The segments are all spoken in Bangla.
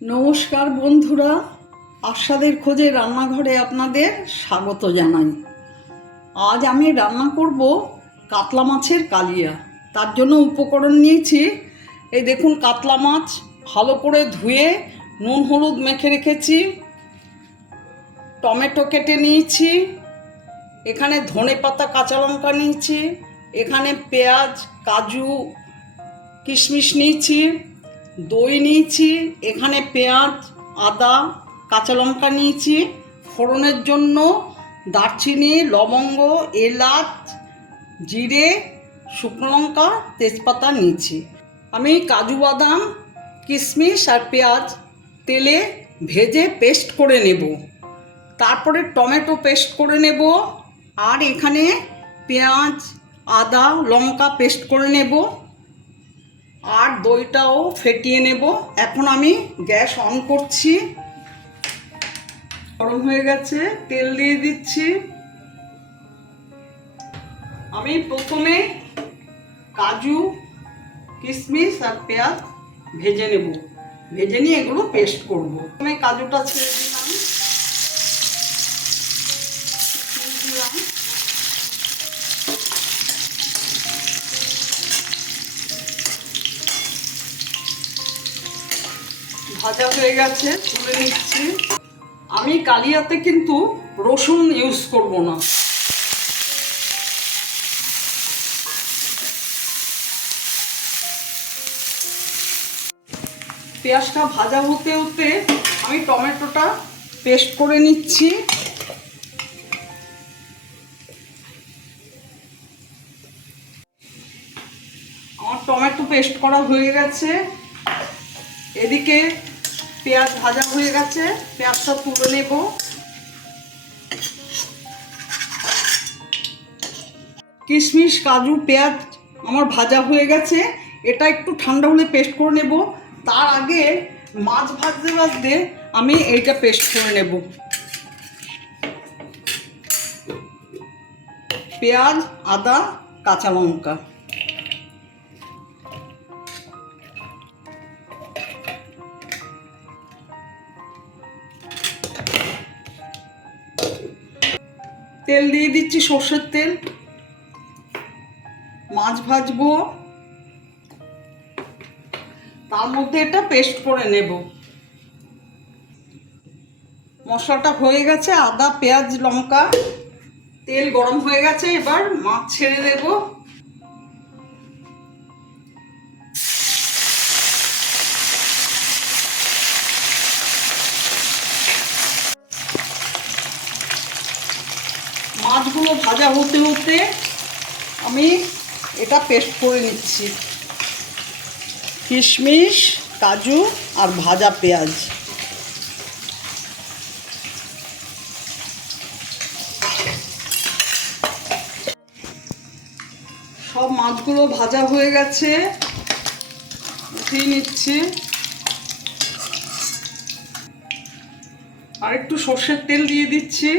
নমস্কার বন্ধুরা আস্বাদের খোঁজে রান্নাঘরে আপনাদের স্বাগত জানাই। আজ আমি রান্না করব কাতলা মাছের কালিয়া। তার জন্য উপকরণ নিয়েছি, এই দেখুন কাতলা মাছ, ভালো করে ধুয়ে নুন, হলুদ মেখে রেখেছি, টমেটো কেটে নিয়েছি, এখানে ধনে পাতা, কাঁচা লঙ্কা নিয়েছি, এখানে পেঁয়াজ, কাজু, কিশমিশ নিয়েছি দই নিয়েছি, এখানে পেঁয়াজ, আদা, কাঁচা লঙ্কা নিয়েছি, ফোড়নের জন্য দারচিনি, লবঙ্গ, এলাচ, জিরে, শুকনো লঙ্কা, তেজপাতা নিয়েছি। আমি কাজু বাদাম, কিশমিশ আর পেঁয়াজ তেলে ভেজে পেস্ট করে নেব। তারপরে টমেটো পেস্ট করে নেব আর এখানে পেঁয়াজ, আদা, লঙ্কা পেস্ট করে নেব। আর দইটাও ফেটিয়ে নেব। এখন আমি গ্যাস অন করছি। গরম হয়ে গেছে, তেল দিয়ে দিচ্ছি। আমি প্রথমে কাজু, কিশমিশ আর পেঁয়াজ ভেজে নেব। ভেজে নিয়ে এগুলো পেস্ট করব। প্রথমে কাজুটা ছেড়ে দিলাম কিশমিশ দিলাম ভাজা হয়ে গেছে, তুলে নিচ্ছি। আমি কালিয়াতে কিন্তু রসুন ইউজ করব না। পেঁয়াজটা ভাজা হতে হতে আমি টমেটোটা পেস্ট করে নিচ্ছি। আমার টমেটো পেস্ট করা হয়ে গেছে। এদিকে পেঁয়াজ ভাজা হয়ে গেছে। পেঁয়াজটা তুলে নেব। কিশমিশ, কাজু, পেঁয়াজ আমার ভাজা হয়ে গেছে। এটা একটু ঠান্ডা হলে পেস্ট করে নেব। তার আগে মাছ ভাজতে ভাজতে আমি এইটা পেস্ট করে নেব। পেঁয়াজ, আদা, কাঁচা লঙ্কা। তেল দিয়ে দিচ্ছি সর্ষের তেল। মাছ ভাজবো। তার মধ্যে এটা পেস্ট করে নেব। মশলাটা হয়ে গেছে, আদা, পেঁয়াজ, লঙ্কা। তেল গরম হয়ে গেছে, এবার মাছ ছেড়ে দেব। ভাজা হতে হতে আমি এটা পেস্ট করে নিচ্ছি। কিশমিশ, কাজু আর ভাজা পেঁয়াজ। সব মাছগুলো ভাজা হয়ে গেছে। উঠিয়ে নিচ্ছি। আর একটু সর্ষের তেল দিয়ে দিচ্ছি।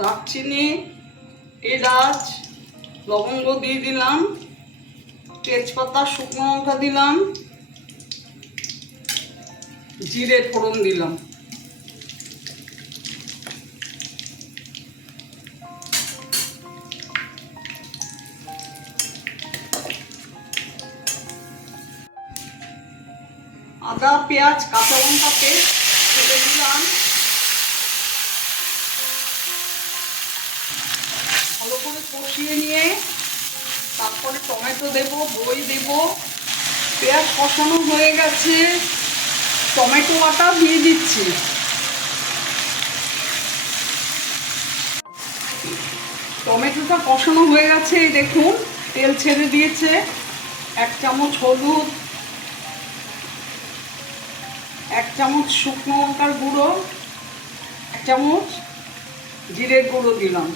দারচিনি এলাচ, লবঙ্গ দিয়ে দিলাম, তেজপাতা, শুকনো লঙ্কা দিলাম, জিরে ফোড়ন দিলাম। আদা, পেঁয়াজ, কাঁচা লঙ্কা পেস্ট ছেড়ে দিলাম। কষিয়ে নিয়ে তারপরে টমেটো দেব, দই দেব। পেঁয়াজ কষানো হয়ে গেছে। টমেটো আটা দিয়ে দিচ্ছি। টমেটোটা কষানো হয়ে গেছে দেখুন, তেল ছেড়ে দিয়েছে। এক চামচ হলুদ, এক চামচ শুকনো লঙ্কার গুঁড়ো, এক চামচ জিরের গুঁড়ো দিলাম।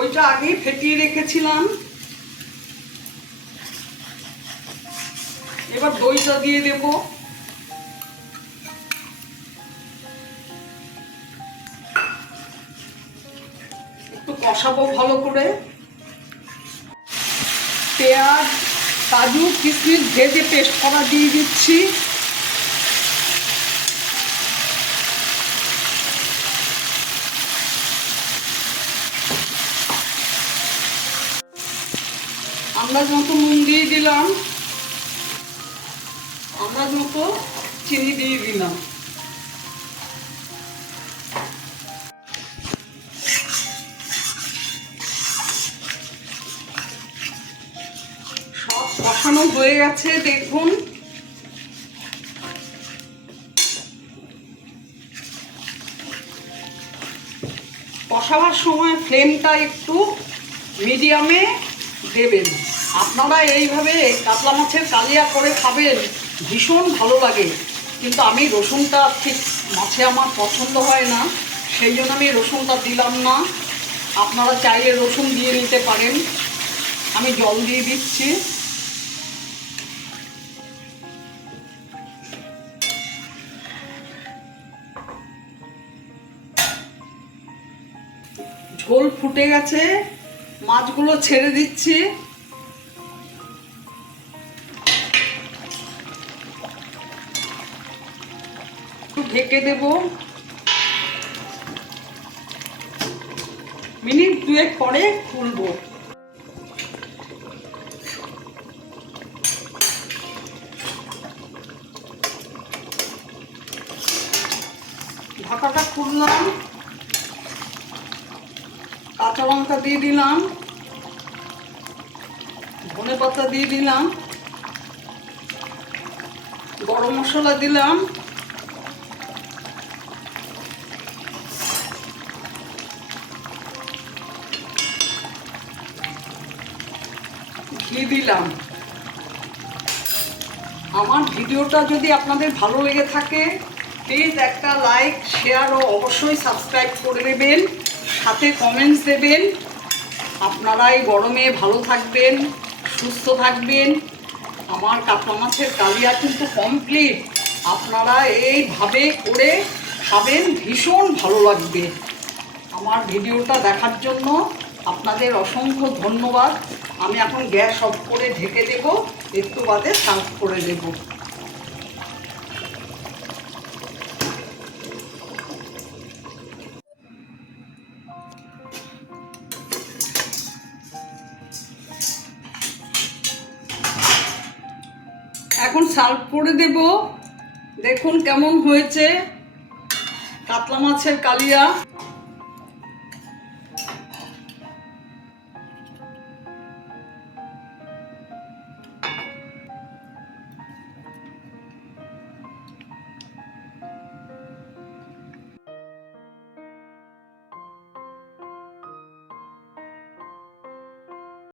দইটা আগেই ফেটিয়ে রেখেছিলাম। এবার দইটা দিয়ে দেব। একটু কষাবো ভালো করে। পেঁয়াজ, কাজু, কিশমিশ ভেজে পেস্ট করা দিয়ে দিচ্ছি। আন্দাজ মতো নুন দিয়ে দিলাম আন্দাজ মতো চিনি দিয়ে দিলাম। সব হয়ে গেছে, দেখুন। কষাবার সময় ফ্লেমটা একটু মিডিয়ামে দেবেন। আপনারা এইভাবে কাতলা মাছের কালিয়া করে খাবেন, ভীষণ ভালো লাগে। কিন্তু আমি রসুনটা ঠিক মাছে আমার পছন্দ হয় না, সেই জন্য আমি রসুনটা দিলাম না। আপনারা চাইলে রসুন দিয়ে নিতে পারেন। আমি জল দিয়ে দিচ্ছি। ঝোল ফুটে গেছে, মাছগুলো ছেড়ে দিচ্ছি। ঢেকে দেব। মিনিট দুয়েক পরে খুলবো। ঢাকাটা খুললাম। কাঁচা লঙ্কা দিয়ে দিলাম। ধনে পাতা দিয়ে দিলাম। গরম মশলা দিলাম। ঘি দিলাম? আমার ভিডিওটা যদি আপনাদের ভালো লেগে থাকে প্লিজ একটা লাইক শেয়ার ও অবশ্যই সাবস্ক্রাইব করে দেবেন সাথে কমেন্টস দেবেন। আপনারা এই গরমে ভালো থাকবেন, সুস্থ থাকবেন। আমার কাতলা মাছের কালিয়া কিন্তু কমপ্লিট আপনারা এইভাবে করে খাবেন, ভীষণ ভালো লাগবে। আমার ভিডিওটা দেখার জন্য আপনাদের অসংখ্য ধন্যবাদ। আমি এখন গ্যাস অফ করে ঢেকে দেব, একটু বাদে সার্ভ করে দেব। এখন সার্ভ করে দেব। দেখুন কেমন হয়েছে। কাতলা মাছের কালিয়া।